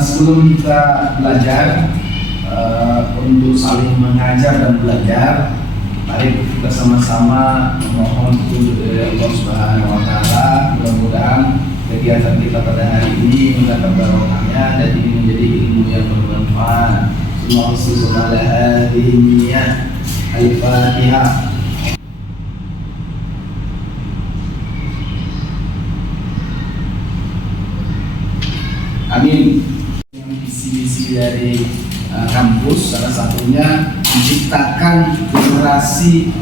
sebelum kita belajar untuk saling mengajar dan belajar, mari kita sama-sama memohon petunjuk dari Allah Subhanahu wa Ta'ala. Mudah-mudahan kegiatan kita pada hari ini mendapat barokahnya dan ini menjadi ilmu yang bermanfaat. Semua khusus ala hadhihi Al-Fatihah. Amin. Misi-misi dari kampus salah satunya menciptakan generasi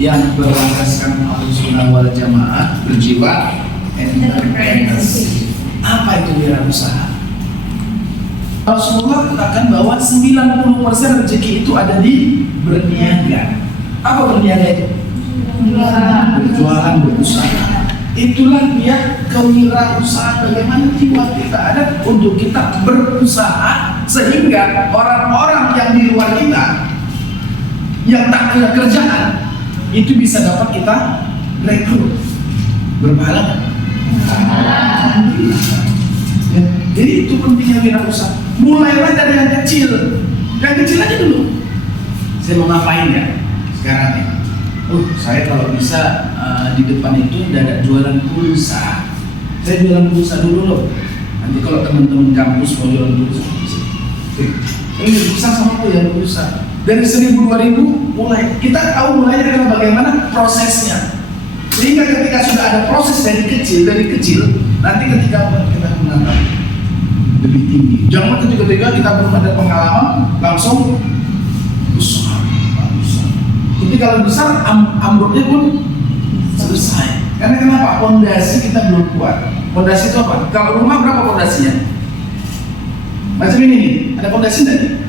yang berlandaskan Ahlussunnah wal Jamaah, berjiwa entrepreneurship. Apa itu wirausaha? Rasulullah katakan bahwa 90% rezeki itu ada di berniaga. Apa berniaga itu? Berjualan, berusaha. Itulah dia kewirausahaan, bagaimana jiwa kita ada untuk kita berusaha sehingga orang-orang yang di luar kita yang tak punya kerjaan itu bisa dapat kita rekrut. Berpahala. Ya, jadi itu pentingnya wirausaha. Mulailah dari yang kecil aja dulu. Saya mau ngapain ya sekarang ya? Saya kalau bisa di depan itu ada jualan pulsa. Saya jualan pulsa dulu loh. Nanti kalau teman-teman kampus mau jualan pulsa, ini bisa sama aku ya pulsa. Dari 1000 2000 mulai. Kita tahu mulainya adalah bagaimana prosesnya. Sehingga ketika sudah ada proses dari kecil, nanti ketika kita menangkap lebih tinggi. Jangan ketika kita belum ada pengalaman langsung besar. Jadi kalau besar ambruknya pun selesai. Karena kenapa? Fondasi kita belum kuat. Fondasi itu apa? Kalau rumah berapa fondasinya? Macam ini nih. Ada fondasi enggak?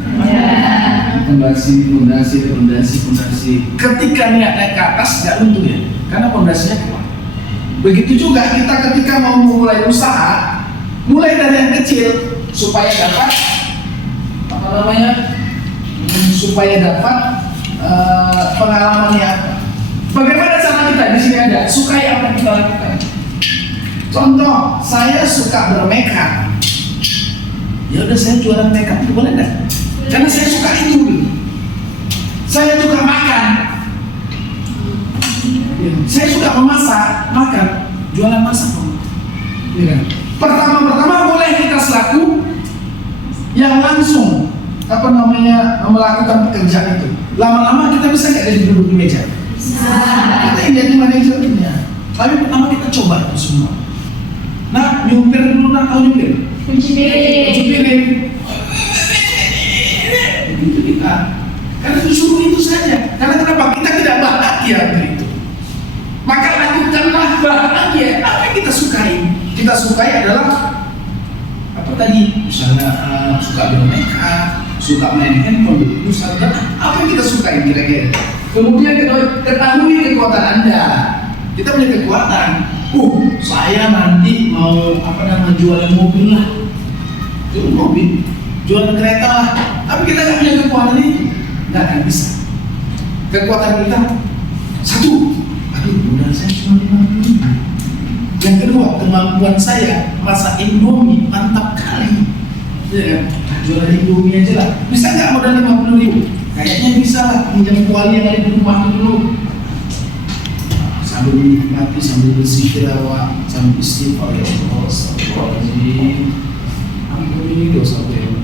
Fondasi. Ketika naik ke atas nggak runtuh ya. Karena fondasinya kuat. Begitu juga kita ketika mau memulai usaha, mulai dari yang kecil supaya dapat pengalamannya apa? Bagaimana cara kita di sini ada? Sukai apa yang kita lakukan? Contoh, saya suka bermakeup. Ya udah saya jualan makeup, itu boleh nggak? Karena saya suka itu. Saya suka makan. Saya suka memasak, makan, jualan masak. Ya. Pertama boleh kita selaku yang langsung melakukan pekerjaan itu. Lama-lama kita bisa nggak jadi duduk di meja? Bisa. Kita ini jadi manajernya. Tapi pertama kita coba itu semua. Nah, nyupir dulu, tahu nyupir? Nyupirin. Begitu kita. Karena disuruh itu saja. Karena kenapa? Kita tidak bahagia begitu. Maka lakukanlah bahagia. Apa yang kita sukai? Kita sukai adalah apa tadi? Misalnya suka bermakeup, suka main handphone, misalnya apa yang kita sukai kira-kira. Kemudian ketahui kekuatan Anda. Kita punya kekuatan. Saya nanti mau jualan mobil lah. Jualan mobil, jualan kereta lah. Tapi kita nggak punya kekuatan itu, nggak akan bisa. Kekuatan kita satu. Modal saya cuma 50.000. Yang kedua, kemampuan saya masak Indomie mantap kali. Ya, jualan Indomie aja lah. Bisa nggak modal 50.000? Kayaknya bisa lah. Pinjam kuali yang ada di rumah dulu. Sambil menikmati, sambil berzikir awak, sambil istighfar ya Allah. Astagfirullahaladzim. Ampuni dosa saya.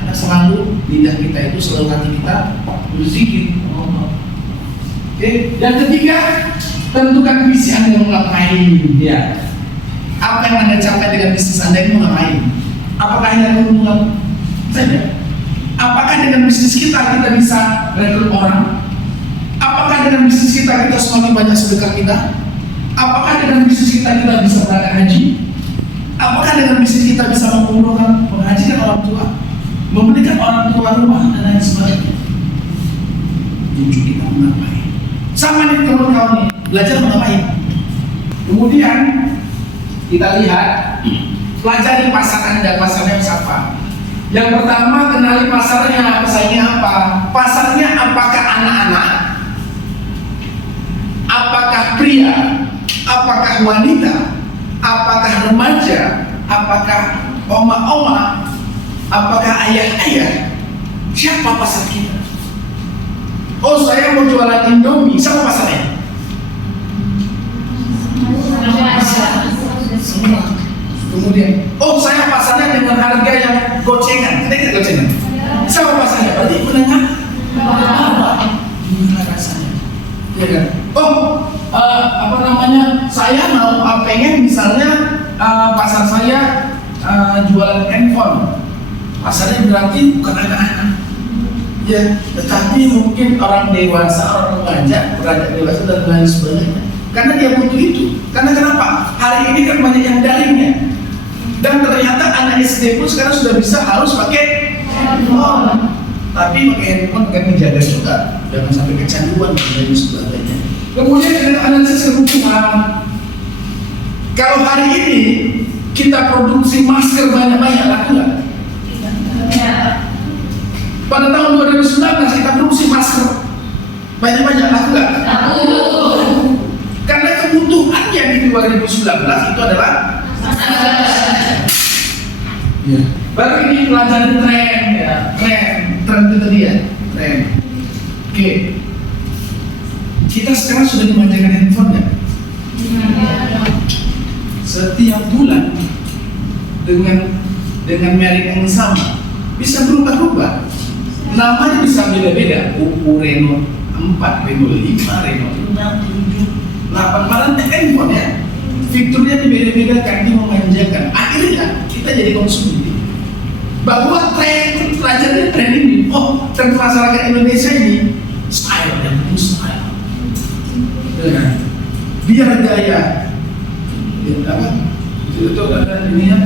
Karena selalu lidah kita itu, selalu hati kita berzikir. Oke. Yang ketiga, tentukan visi Anda mau ngapain ya. Apa yang Anda capai dengan bisnis Anda ini mau ngapain? Apakah hanya keuntungan saja? Apakah dengan bisnis kita bisa rekrut orang? Apakah dengan bisnis kita semakin banyak sedekah kita? Apakah dengan bisnis kita bisa berangkat haji? Apakah dengan bisnis kita bisa menghajikan orang tua, memberikan orang tua rumah dan lain sebagainya? Tujuh kita mengapain? Sama nih kawan-kawan nih, belajar mengapain? Kemudian kita lihat, pelajari pasar Anda, pasarnya siapa? Yang pertama, kenali pasarnya, pesaingnya apa? Pasarnya apakah anak-anak? Apakah pria? Apakah wanita? Apakah remaja? Apakah oma-oma, apakah ayah-ayah, siapa pasar kita? Oh, saya mau jualan Indomie, siapa pasarnya? Semua. Kemudian, oh saya pasarnya dengan harga yang gocengan, kita gocengan. Siapa pasarnya? Berarti menengah bawah. Gimana rasanya? Ya kan? Oh, saya mau pengen misalnya pasar saya jualan handphone. Pasarnya berarti bukan anak-anak. Ya, tetapi mungkin orang dewasa, orang remaja, beranjak dewasa dan lain sebagainya. Karena dia butuh itu. Karena kenapa? Hari ini kan banyak yang daringnya. Dan ternyata anak SD pun sekarang sudah bisa harus pakai handphone. Tapi pakai handphone kan menjaga juga, jangan sampai kecanduan dan lain sebagainya. Kemudian dengan analisis kebutuhan. Kalau hari ini kita produksi masker banyak-banyak, laku nggak? Pada tahun 2019 kita produksi masker banyak-banyak, laku nggak? Karena kebutuhannya di 2019 itu adalah ya. Baru ini pelajaran tren ya, tren itu tadi ya, tren. Oke, kita sekarang sudah dimanjakan handphone ya. Setiap bulan dengan merek yang sama bisa berubah-ubah. Namanya bisa beda-beda. Oppo Reno 4, Reno 5, Reno 6, 7, 8 malah handphone ya. Fiturnya dibeda-bedakan, dimanjakan. Akhirnya kita jadi konsumtif. Bahwa tren pelajaran tren ini, oh tren masyarakat Indonesia ini style, yang penting style. Biar gaya. Apa? Itu ada ini ya.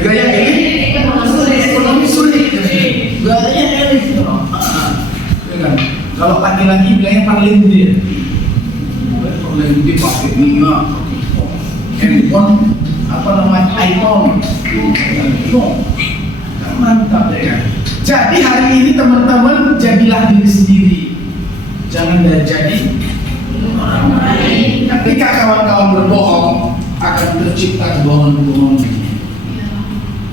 Gaya ini ekonomi sulit. Gayanya elit. Kalau laki-laki bilangnya paling dia. Paling dia pakai minyak, handphone, apa namanya, iPhone. Mantap deh ya. Jadi hari ini teman-teman jadilah diri sendiri. Jangan jadi orang lain. Ketika kawan-kawan berbohong, akan tercipta kebohongan-kebohongan.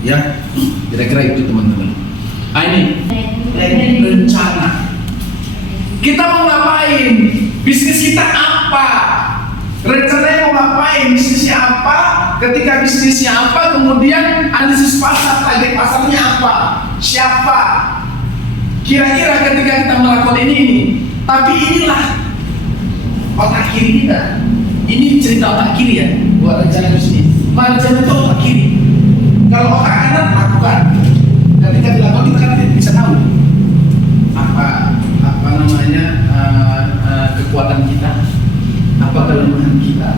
Ya, kira-kira itu teman-teman. Ini rencana. Kita mau ngapain? Bisnis kita apa? Rencananya mau ngapain? Bisnisnya apa? Ketika bisnisnya apa, kemudian analisis pasar, target pasarnya apa? Siapa? Kira-kira ketika kita melakukan ini. Tapi inilah otak kiri kita. Ini cerita otak kiri ya, buat rencana bisnis. Rencana itu otak kiri. Kalau otak kanan lakukan. Ketika dilakukan kita kan bisa tahu apa namanya kekuatan kita, apa kelemahan kita,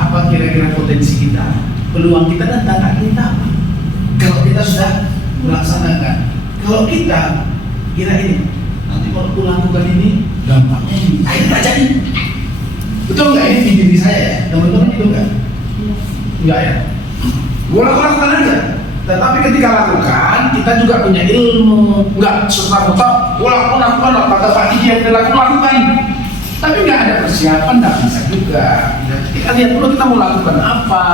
apa kira-kira potensi kita, peluang kita dan tantangan kita apa. Kalau kita sudah melaksanakan, kalau kita kira ini nanti kalau aku lakukan ini dampaknya ini, akhirnya tak jadi. Betul nggak ini di diri saya ya? Teman-teman itu nggak? Enggak ya? Gue lakukan aja. Tetapi ketika lakukan, kita juga punya ilmu. Enggak serta-merta, lakukan, kata Pak Didi yang lakukan. Tapi nggak ada persiapan, nggak bisa juga. Kita lihat dulu kita mau lakukan apa.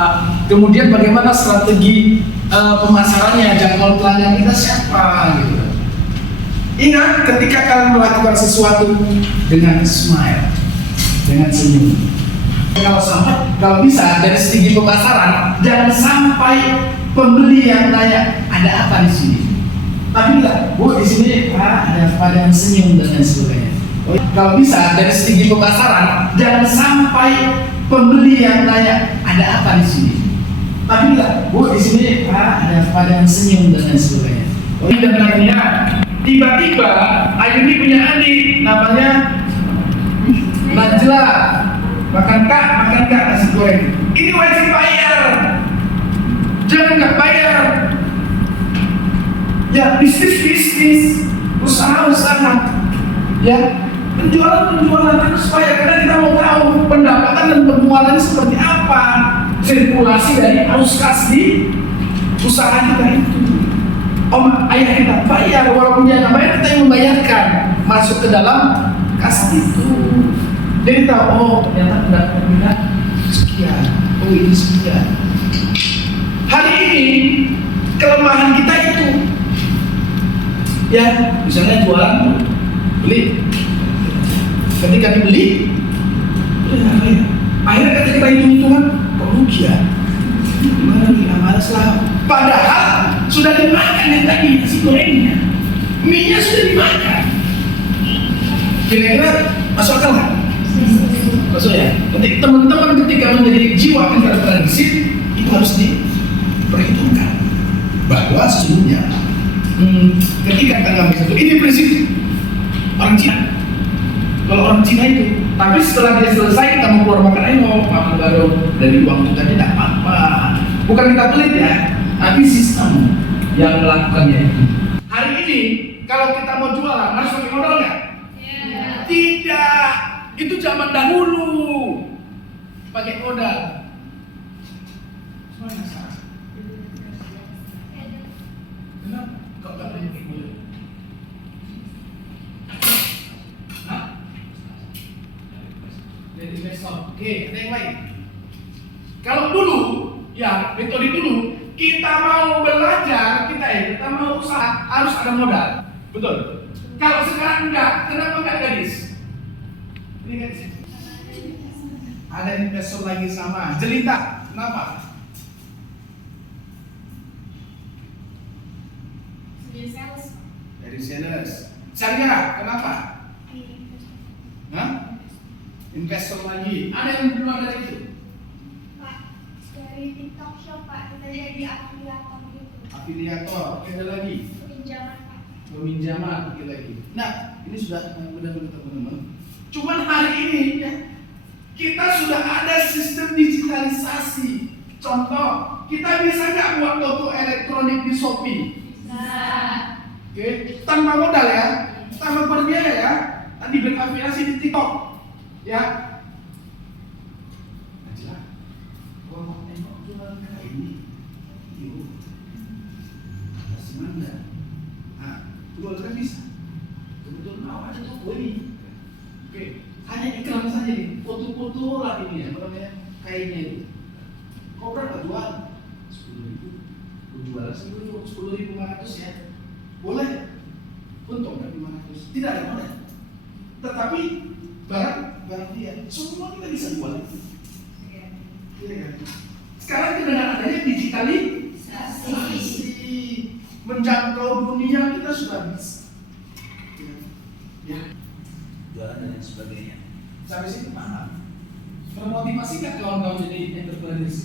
Kemudian bagaimana strategi pemasarannya, jangkauan pelanggan kita siapa gitu. Ingat ketika kalian melakukan sesuatu dengan smile, dengan senyum. Kalau bisa dari segi pemasaran, jangan sampai pembeli yang tanya ada apa di sini. Tapi enggak, Bu di sini ada apa dengan senyum dan sebagainya. Kalau bisa dari segi pemasaran, jangan sampai pembeli yang tanya ada apa di sini. Tapi enggak, Bu di sini ada apa dengan senyum dan sebagainya. Dan lainnya, tiba-tiba Ayuni punya adik namanya Najla. Makan kak nasi goreng. Ini wajib bayar. Jangan nggak bayar. Ya bisnis, usaha. Ya penjualan terus bayar karena kita mau tahu pendapatan dan pengeluaran seperti apa. Sirkulasi dari arus kas di usaha kita itu. Ayah kita bayar, walaupun dia nggak bayar kita yang membayarkan masuk ke dalam kas itu. Jadi tahu, ternyata pendapatan kita sekian, ini sekian. Hari ini kelemahan kita itu, ya misalnya jualan, beli. Ketika dibeli, akhirnya ketika kita hitung-hitungan, kok rugi ya? Gimana nih, malas lah. Padahal sudah dimakan yang tadi nasi gorengnya, mie-nya sudah dimakan. Kira-kira masuk akal nggak? Masuk ya. Ketika teman-teman ketika menjadi jiwa entrepreneurship itu harus diperhitungkan bahwa sesungguhnya ketika kita ngambil satu, ini prinsip orang Cina. Kalau orang Cina itu, tapi setelah dia selesai kita mau keluar makan, ayo makan baru dari uang itu tadi tidak apa-apa. Bukan kita pelit ya, tapi sistem yang melakukannya itu. Hari ini kalau kita mau jualan harus pakai modal nggak? Tidak, itu zaman dahulu pakai modal. Mana salah? Kenapa? Kau tak boleh pakai modal? Hah? Jadi investor. Oke, ada yang lain. Kalau dulu, ya metode dulu kita mau belajar, kita mau usaha harus ada modal, betul? Kalau sekarang enggak, kenapa enggak gadis? Ini gadis. Ada investor lagi sama, jelita. Kenapa? Dari sales. Syariah, kenapa? Hah? Investor lagi. Ada yang di luar dari itu? Pak, dari TikTok Shop Pak, kita jadi afiliator gitu. Afiliator, ada lagi. Pinjaman Pak. Peminjaman lagi. Nah, ini sudah benar-benar teman-teman. Cuman hari ini ya, kita sudah ada sistem digitalisasi. Contoh, kita bisa nggak buat toko elektronik di Shopee? Bisa. Oke, tanpa modal ya, tanpa berbiaya ya. Nanti berafiliasi di TikTok, ya. Aja. Gua mau tengok jualan kayak ini. Yuk. Masih mana? Jual kan bisa. Kebetulan mau ada toko ini. Oke, hanya iklan saja nih, foto-foto lah ini ya, apa namanya, kainnya itu. Kau berapa jual? 10.000. Kau jual 10.500 ya. Boleh. Untung kan 500. Tidak ada modal. Tetapi barang dia, semua kita bisa jual itu. Iya kan? Sekarang dengan adanya digitalisasi, menjangkau dunia kita sudah bisa. Ya. Jualan dan sebagainya. Sampai situ paham. Termotivasi nggak kawan-kawan jadi entrepreneurs?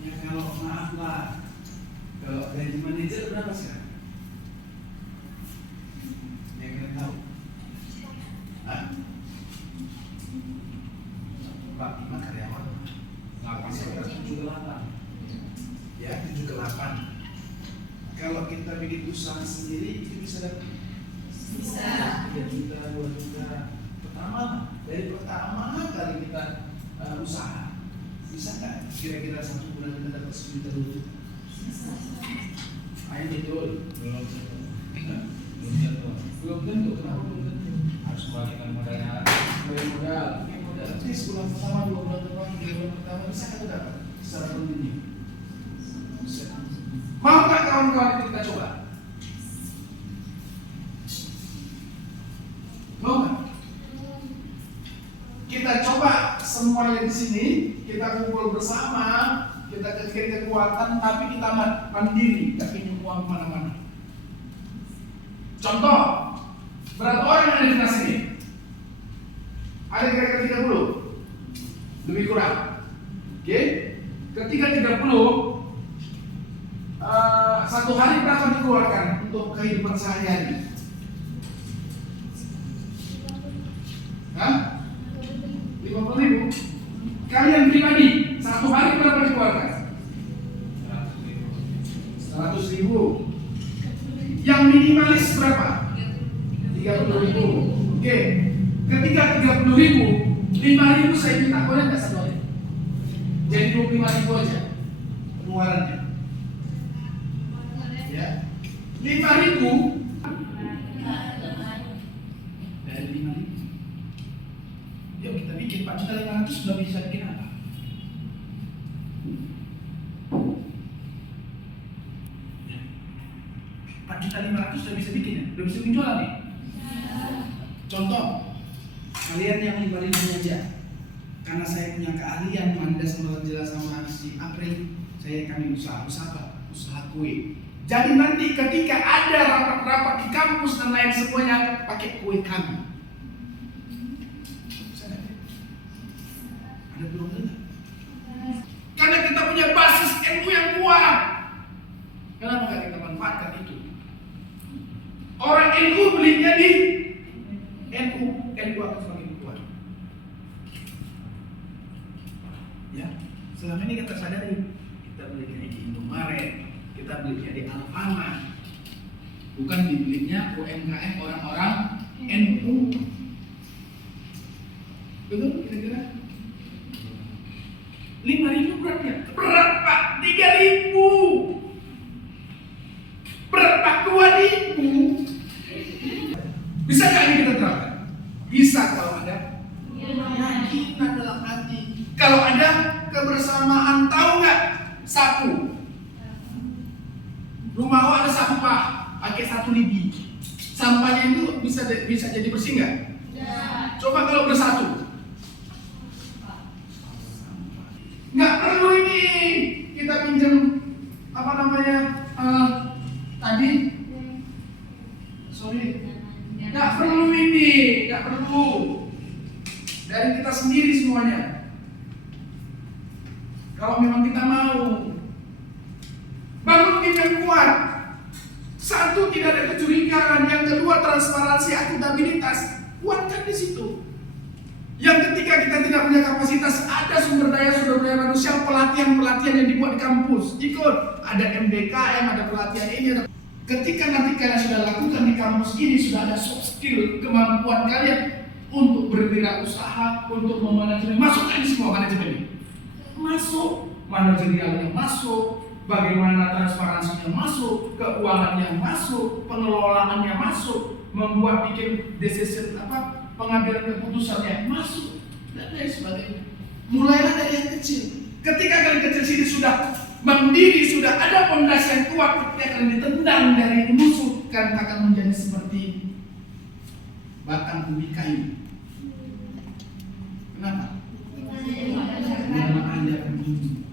Ya kalau maaf lah, kalau gaji manajer berapa sekarang? Yang kalian tahu? Hah? Pak, 5 karyawan. 78. Ya, 78. Kalau kita bikin usaha sendiri itu bisa dapat? Bisa. 3 juta, 2 juta. Dari pertama kali kita usaha, bisa nggak kira-kira 1 bulan kita dapat 10 juta, 2 juta? Bisa. Ayo betul. Belum tentu. Kenapa belum tentu? Harus kembalikan modalnya. Modal. Nanti sebulan pertama, 2 bulan pertama, 3 bulan pertama bisa kita dapat secara rutin. Bisa. Mau nggak kawan-kawan itu kita coba? Mau nggak? Kita coba semuanya di sini, kita kumpul bersama, kita cari kekuatan, tapi kita mandiri, nggak pinjam uang kemana-mana. Contoh, berapa orang yang ada di kelas ini? Ada kira-kira 30, lebih kurang. Oke, ketika 30, 1 hari berapa dikeluarkan untuk kehidupan sehari-hari? Hah? 50.000. Kalian pribadi 1 hari berapa dikeluarkan? 100.000. Yang minimalis berapa? 30.000. Oke. Ketika 30.000, 5.000 saya minta boleh nggak 1 hari? Jadi 25.000 aja pengeluarannya. Ya, 5.000 dari 5.000. Yuk kita bikin 4.500.000 sudah bisa bikin apa? 4.500.000 sudah bisa bikin ya? Udah bisa menjual nih? Contoh, kalian yang 5.000 aja, karena saya punya keahlian Manda sama jelas sama si April, kami usaha apa? Usaha kue. Jadi nanti ketika ada rapat-rapat di kampus dan lain semuanya pakai kue kami. Ada belum dengar? Karena kita punya basis NU yang kuat. Kenapa nggak kita manfaatkan itu? Orang NU belinya di NU akan semakin kuat. Ya, selama ini kita sadari kita belinya di Indomaret, kita belinya di Alfamart, bukan dibelinya UMKM orang-orang NU. Betul kira-kira? 5.000 berat ya? Berat Pak, 3.000. Berat Pak, 2.000. Bisa nggak ini kita terapkan? Bisa kalau ada keyakinan dalam hati. Kalau ada kebersamaan, tahu nggak? Sapu. Rumah ada sapu Pak, pakai 1 lidi. Sampahnya itu bisa jadi bersih nggak? Ya. Coba kalau bersatu. Nggak perlu ini kita pinjam apa namanya tadi. Sorry. Nggak perlu ini, nggak perlu. Dari kita sendiri semuanya. Kalau memang kita mau bangun tim yang kuat. Satu, tidak ada kecurigaan. Yang kedua, transparansi, akuntabilitas. Kuatkan di situ. Yang ketiga, kita tidak punya kapasitas, ada sumber daya manusia, pelatihan yang dibuat di kampus. Ikut, ada MBKM, ada pelatihan ini. Ketika nanti kalian sudah lakukan di kampus ini, sudah ada soft skill, kemampuan kalian untuk berwirausaha, untuk memanajemen. Masukkan di semua manajemen ini. Masuk, manajerialnya masuk, bagaimana transparansinya masuk, keuangannya masuk, pengelolaannya masuk, membuat bikin decision pengambilan keputusannya masuk dan lain sebagainya. Mulailah dari yang kecil. Ketika kalian kecil sini sudah mandiri, sudah ada pondasi yang kuat, ketika kalian ditendang dari musuh, kalian akan menjadi seperti batang ubi kayu. Kenapa? Karena Anda begini.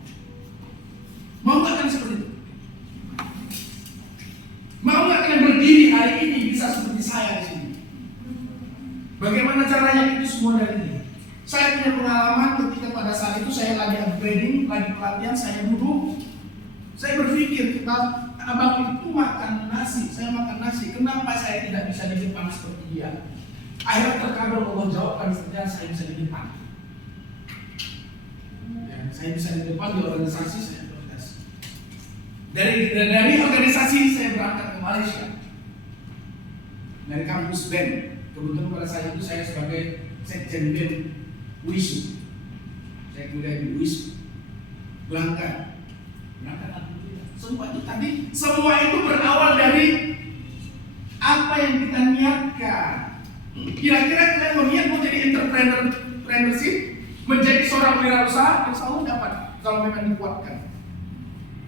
Mau nggak kalian seperti itu? Mau nggak kalian berdiri hari ini bisa seperti saya di sini? Bagaimana caranya? Itu semua dari ini. Saya punya pengalaman ketika pada saat itu saya lagi upgrading, lagi pelatihan, saya duduk. Saya berpikir, abang itu makan nasi, saya makan nasi. Kenapa saya tidak bisa di depan seperti dia? Akhirnya terkadang Allah jawabkan saja, saya bisa di depan. Ya, saya bisa di depan di organisasi, saya berorganisasi. Dari organisasi saya berangkat ke Malaysia. Dari kampus BEM. Kebetulan pada saat itu saya sebagai sekjen BEM WISU. Saya kuliah di WISU. Berangkat semua itu tadi, semua itu berawal dari apa yang kita niatkan. Kira-kira kalian mau niat mau jadi entrepreneurship, menjadi seorang wirausaha, insya Allah dapat kalau memang dikuatkan.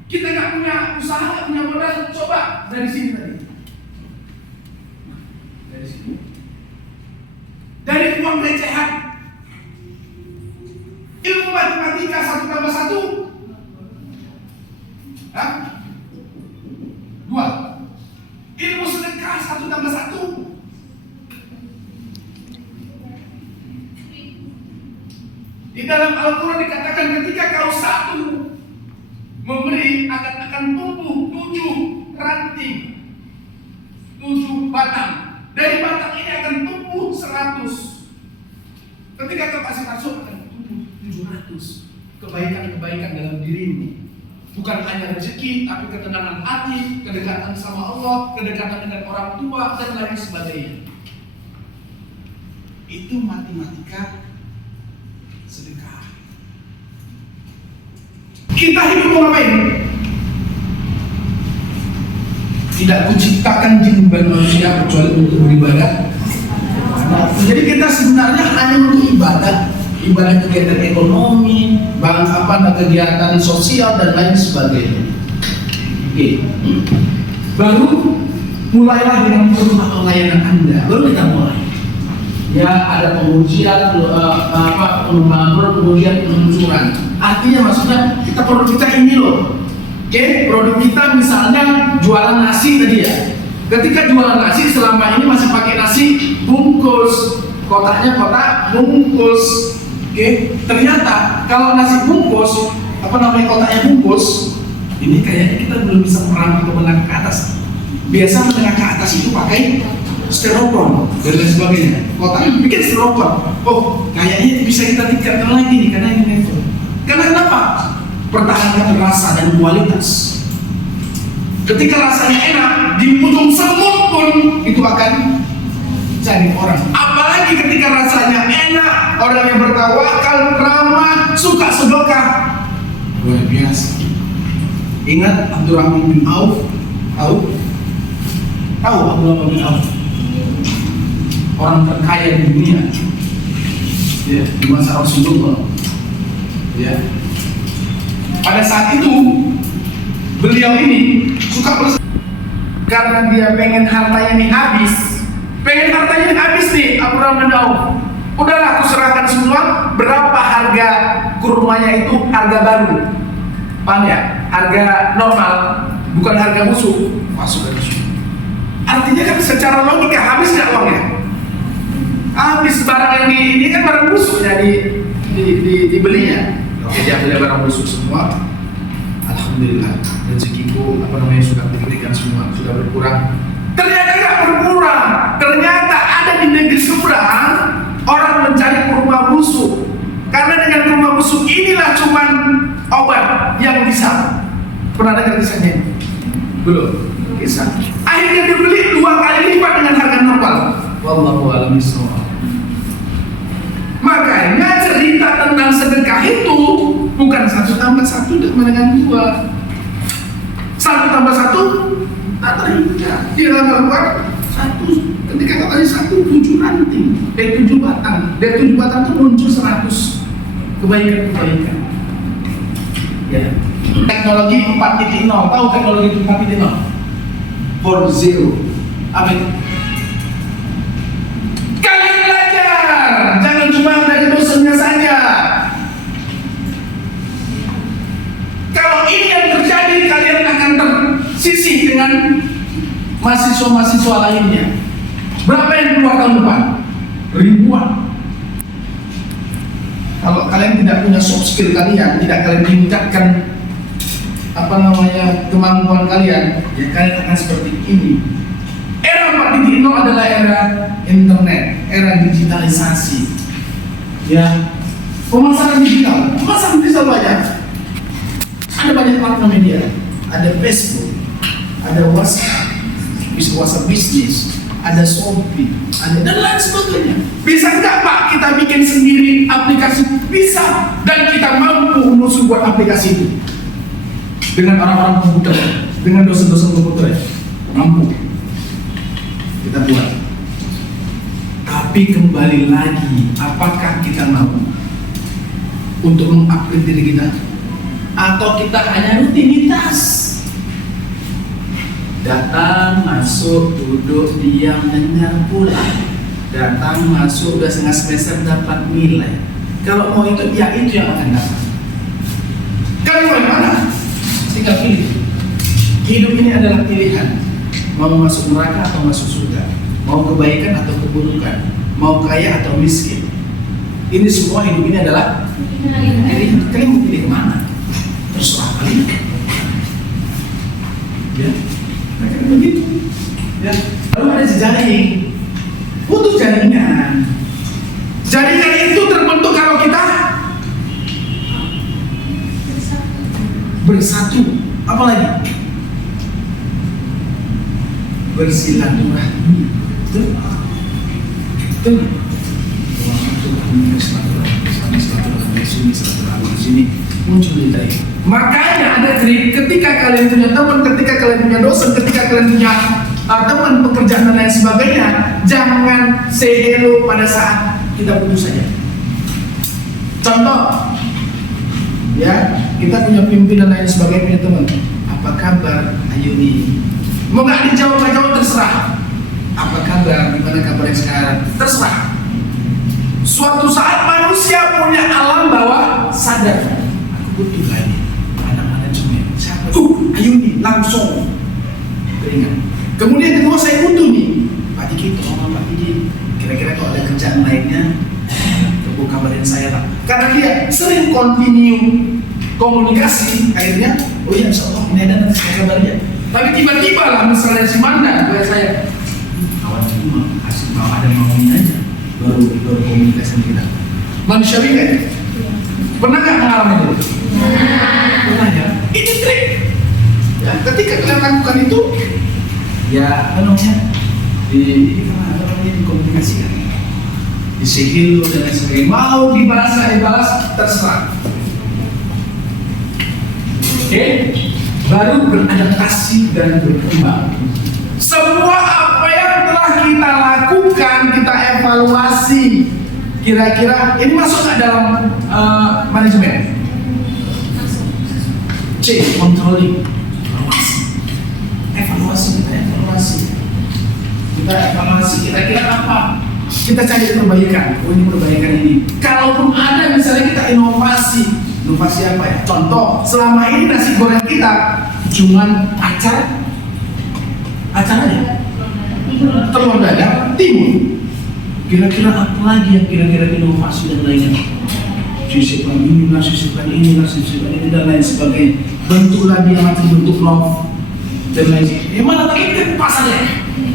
Kita nggak punya usaha, nggak punya modal, coba dari sini tadi. Dari sini. Dari uang recehan. Ilmu matematika 1 tambah 1 2. Ilmu sedekah 1 tambah 1 di dalam Al-Quran dikatakan ketika kau satu memberi akan tumbuh 7 ranting, 7 batang. Dari batang ini akan tumbuh 100. Ketika kau kasih masuk akan tumbuh 700 kebaikan-kebaikan dalam dirimu. Bukan hanya rezeki, tapi ketenangan hati, kedekatan sama Allah, kedekatan dengan orang tua, dan lain sebagainya. Itu matematika sedekah. Kita hidup mau ngapain? Tidak kuciptakan jin dan manusia kecuali untuk beribadah. Jadi kita sebenarnya hanya untuk ibadah kegiatan ekonomi, kegiatan sosial dan lain sebagainya. Oke. Baru mulailah dengan produk atau layanan Anda, baru kita mulai. Ya, ada pengujian, pengembangan produk, pengujian, peluncuran. Artinya maksudnya kita produk kita ini loh. Oke, produk kita misalnya jualan nasi tadi ya. Ketika jualan nasi selama ini masih pakai nasi bungkus, kotaknya kotak bungkus. Oke, ternyata kalau nasi bungkus, kotaknya bungkus, ini kayaknya kita belum bisa merambah ke menengah ke atas. Biasa menengah ke atas itu pakai styrofoam dan lain sebagainya. Kotaknya bikin styrofoam. Oh, kayaknya bisa kita tingkatkan lagi nih karena ini level. Karena kenapa? Pertahankan rasa dan kualitas. Ketika rasanya enak, di ujung semut pun itu akan jadi orang. Apalagi ketika rasanya enak, orang yang bertawakal, ramah, suka sedekah, luar biasa. Ingat Abdurrahman bin Auf? Tahu Abdurrahman bin Auf? Orang terkaya di dunia. Ya, di masa Rasulullah. Ya. Pada saat itu beliau ini suka karena dia pengen hartanya ini habis. Nih Abdurrahman bin Auf. Udahlah, aku serahkan semua. Berapa harga kurmanya itu harga baru? Paham ya? Harga normal, bukan harga busuk. Masuk ke busuk. Artinya kan secara logika habis nggak uangnya? Habis. Barang yang ini kan barang busuk ya dibelinya. Oke, dia beli barang busuk semua. Alhamdulillah, rezekiku sudah diberikan semua, sudah berkurang. Ternyata nggak berkurang. Ternyata ada di negeri seberang orang mencari kurma busuk. Karena dengan kurma busuk inilah cuman obat yang bisa. Pernah dengar kisahnya? Belum? Kisah. Akhirnya dibeli 2 kali lipat dengan harga normal. Wallahu a'lam bishawab. Makanya cerita tentang sedekah itu bukan 1 tambah 1 dengan 2. 1 tambah 1 tak teringat. Di dalam Al-Quran 1, ketika katanya 1 7 ranting, 7 batang. Dari 7 batang itu muncul 100 kebaikan. Ya. Teknologi 4.0. Tahu teknologi 4.0? 4.0. Apa itu? Kalian belajar, jangan cuma dari dosennya saja. Kalau ini yang terjadi, kalian akan tersisih dengan mahasiswa-mahasiswa lainnya. Berapa yang keluar tahun depan? Ribuan. Kalau kalian tidak punya soft skill kalian, tidak kalian tingkatkan kemampuan kalian, ya kalian akan seperti ini. Era 4.0 adalah era internet, era digitalisasi. Ya, pemasaran digital banyak. Ada banyak platform media, ada Facebook, ada WhatsApp bisnis, ada Shopee, ada dan lain sebagainya. Bisa nggak Pak kita bikin sendiri aplikasi? Bisa, dan kita mampu musuh buat aplikasi itu dengan orang-orang komputer, dengan dosen-dosen komputer, mampu kita buat. Tapi kembali lagi, apakah kita mau untuk mengupgrade diri kita, atau kita hanya rutinitas? Datang, masuk, duduk, diam, dengar, pulang. Datang, masuk, udah setengah semester dapat nilai. Kalau mau itu, ya itu yang akan dapat. Kalian mau yang mana? Tinggal pilih. Hidup ini adalah pilihan. Mau masuk neraka atau masuk surga, mau kebaikan atau keburukan, mau kaya atau miskin. Ini semua hidup ini adalah pilihan. Kalian mau pilih kemana? Terserah kalian. Ya, mereka begitu. Ya, lalu ada jejaring. Butuh jaringan. Jaringan itu terbentuk kalau kita bersatu. Apa lagi? Bersilaturahmi. Betul? Muncul di tadi. Makanya ada trik ketika kalian punya teman, ketika kalian punya dosen, ketika kalian punya teman pekerjaan dan lain sebagainya, jangan say hello pada saat kita putus saja. Contoh, ya kita punya pimpinan dan lain sebagainya, punya teman. Apa kabar? Ayo nih. Mau nggak dijawab terserah. Apa kabar? Gimana kabarnya sekarang? Terserah. Suatu saat manusia punya alam bawah sadar. Aku butuh lagi anak manajemen. Siapa? Ayo nih, langsung teringat. Kemudian kedua, saya butuh nih Pak Diki, tolong Pak Diki. Kira-kira kalau ada kerjaan lainnya, coba kabarin saya Pak. Karena dia sering continue komunikasi, akhirnya, oh ya insya Allah ini ada nanti saya kabarin. Tapi tiba-tiba lah misalnya si Manda, saya kawan cuma kasih mau ada maunya aja, baru komunikasi kita. Manusiawi kan? Pernah nggak mengalami itu? Pernah ya. Ini trik. Ya, ketika kalian lakukan itu, ya apa namanya? Dikomunikasikan, disihir dan lain sebagainya. Mau dibalas, terserah. Oke, baru beradaptasi dan berkembang. Semua apa yang telah kita lakukan, kita evaluasi. Kira-kira ini masuk nggak dalam manajemen? C, controlling. Evaluasi, kita evaluasi kira-kira apa? Kita cari perbaikan. Oh ini perbaikan ini. Kalaupun ada misalnya kita inovasi apa ya? Contoh, selama ini nasi goreng kita cuman acar ya? Telur dadar, timun. Kira-kira apa lagi yang kira-kira inovasi dan lainnya? Sisipkan ini, sisipkan ini dan lain sebagainya. Bentuklah dia macam bentuk love dan lain sebagainya. Yang mana tadi kan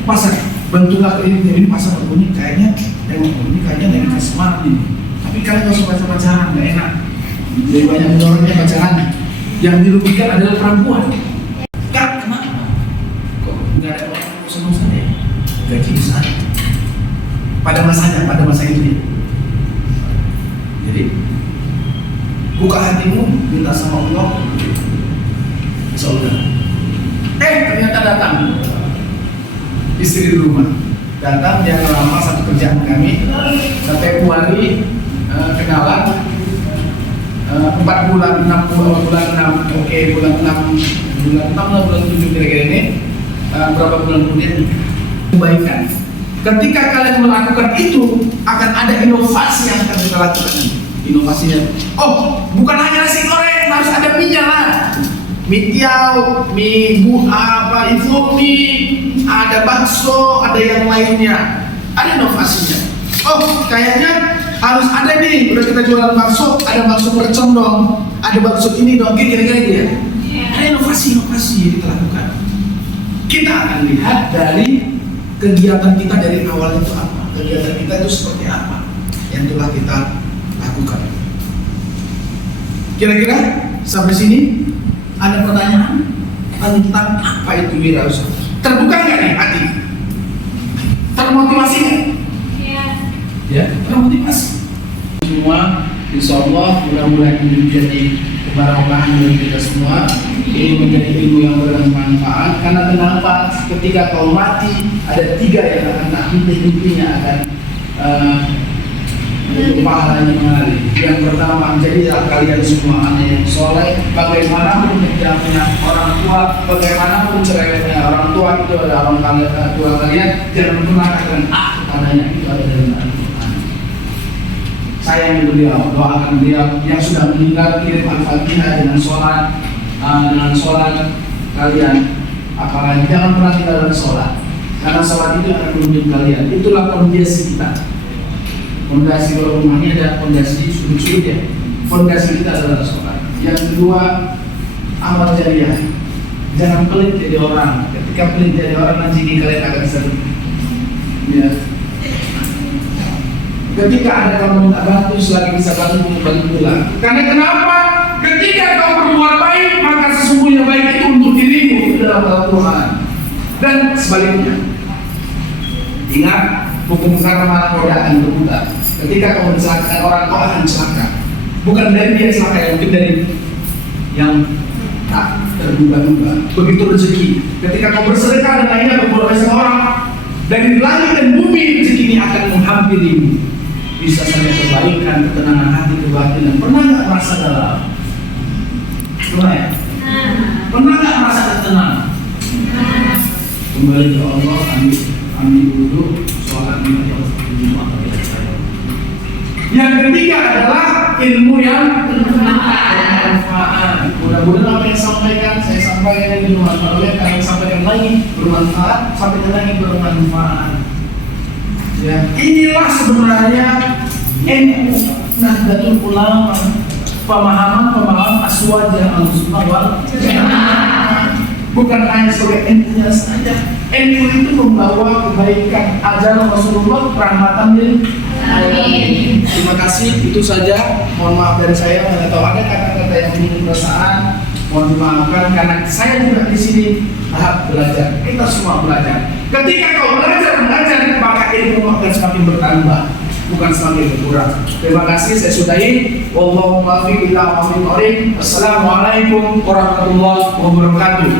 pasar. Bentuklah ini pasar ini kayaknya lagi semangat ini. Tapi kalian nggak usah pacaran, nggak enak. Jadi banyak mendorongnya pacaran. Yang dirugikan adalah perempuan. Kak, kenapa? Kok nggak ada orang sama saya? Gaji besar. Pada masa itu ya. Jadi buka hatimu, minta sama Allah. Saudara. Ternyata datang istri di rumah. Datang dia lama satu kerjaan kami. Februari kenalan. 4 bulan, 6 bulan 6, oke bulan 7 kira-kira ini. Berapa bulan kemudian kebaikan. Ketika kalian melakukan itu, akan ada inovasi yang akan kita lakukan. Inovasinya, bukan hanya nasi goreng, harus ada mie-nya lah. Mie tiaw, mie apa, indomie, ada bakso, ada yang lainnya. Ada inovasinya. Kayaknya harus ada nih, udah kita jualan bakso, ada bakso mercon dong, ada bakso ini dong, kira-kira gitu ya. Ada inovasi yang kita lakukan. Kita akan lihat dari kegiatan kita dari awal itu apa, kegiatan kita itu seperti apa yang telah kita lakukan. Kira-kira sampai sini ada pertanyaan tentang apa itu wirausaha? Terbuka nggak nih hati? Termotivasi nggak? Ya, termotivasi. Semua, insya Allah mudah-mudahan ini menjadi keberkahan bagi kita semua. Ini menjadi ilmu yang bermanfaat. Karena kenapa? Ketika kau mati, ada 3 yang akan tak henti-hentinya akan pahalanya mengalir. Yang pertama, jadilah kalian semua anak yang soleh. Bagaimanapun kejamnya orang tua, bagaimanapun cerewetnya orang tua, itu adalah orang tua kalian. Jangan pernah katakan kepadanya, itu ada dalam Al-Quran. Sayang beliau, doakan beliau yang sudah meninggal, kirim Al-Fatihah dengan sholat kalian. Apalagi jangan pernah tinggalkan sholat, karena sholat itu akan menuntun kalian. Itulah fondasi kita. Fondasi kalau rumahnya ada fondasi sudut-sudut ya. Fondasi kita adalah sholat. Yang kedua, amal jariah. Jangan pelit jadi orang. Ketika pelit jadi orang, nanti kalian akan sering. Ya. Ketika ada kamu minta bantu, selagi bisa bantulah. Karena kenapa? Ketika kau berbuat baik, maka sesungguhnya baik itu untuk dirimu, itu dalam Al-Quran. Dan sebaliknya, ingat hukum karma godaan berputar. Ketika kau mencelakakan orang, kau akan celaka. Bukan dari dia celaka, yang mungkin dari yang tak terduga-duga. Begitu rezeki. Ketika kau bersedekah dan lainnya berbuat baik sama orang, dari langit dan bumi rezeki ini akan menghampirimu. Bisa saja kebaikan, ketenangan hati, kebatinan. Pernah nggak merasa galau? Pernah ya? Pernah nggak merasa tenang? kembali ke Allah, ambil dulu sholat lima waktu. Yang ketiga adalah ilmu yang bermanfaat. Mudah-mudahan apa yang saya sampaikan ini bermanfaat. Kalian sampaikan lagi bermanfaat, sampaikan lagi bermanfaat. Ya, inilah sebenarnya NU Nahdlatul Ulama, pemahaman Aswaja Ahlussunnah wal Jamaah. Bukan hanya sebagai NU-nya saja. NU itu membawa kebaikan ajaran Rasulullah, rahmatan lil alamin. Terima kasih, itu saja. Mohon maaf dari saya, tidak tahu ada kata-kata yang menyinggung perasaan. Mohon dimaafkan karena saya juga di sini tahap belajar. Kita semua belajar. Ketika kau belajar, maka ilmu akan semakin bertambah, bukan semakin berkurang. Terima kasih, saya sudahi. Wallahu muwaffiq ila aqwamit thoriq. Assalamualaikum warahmatullahi wabarakatuh.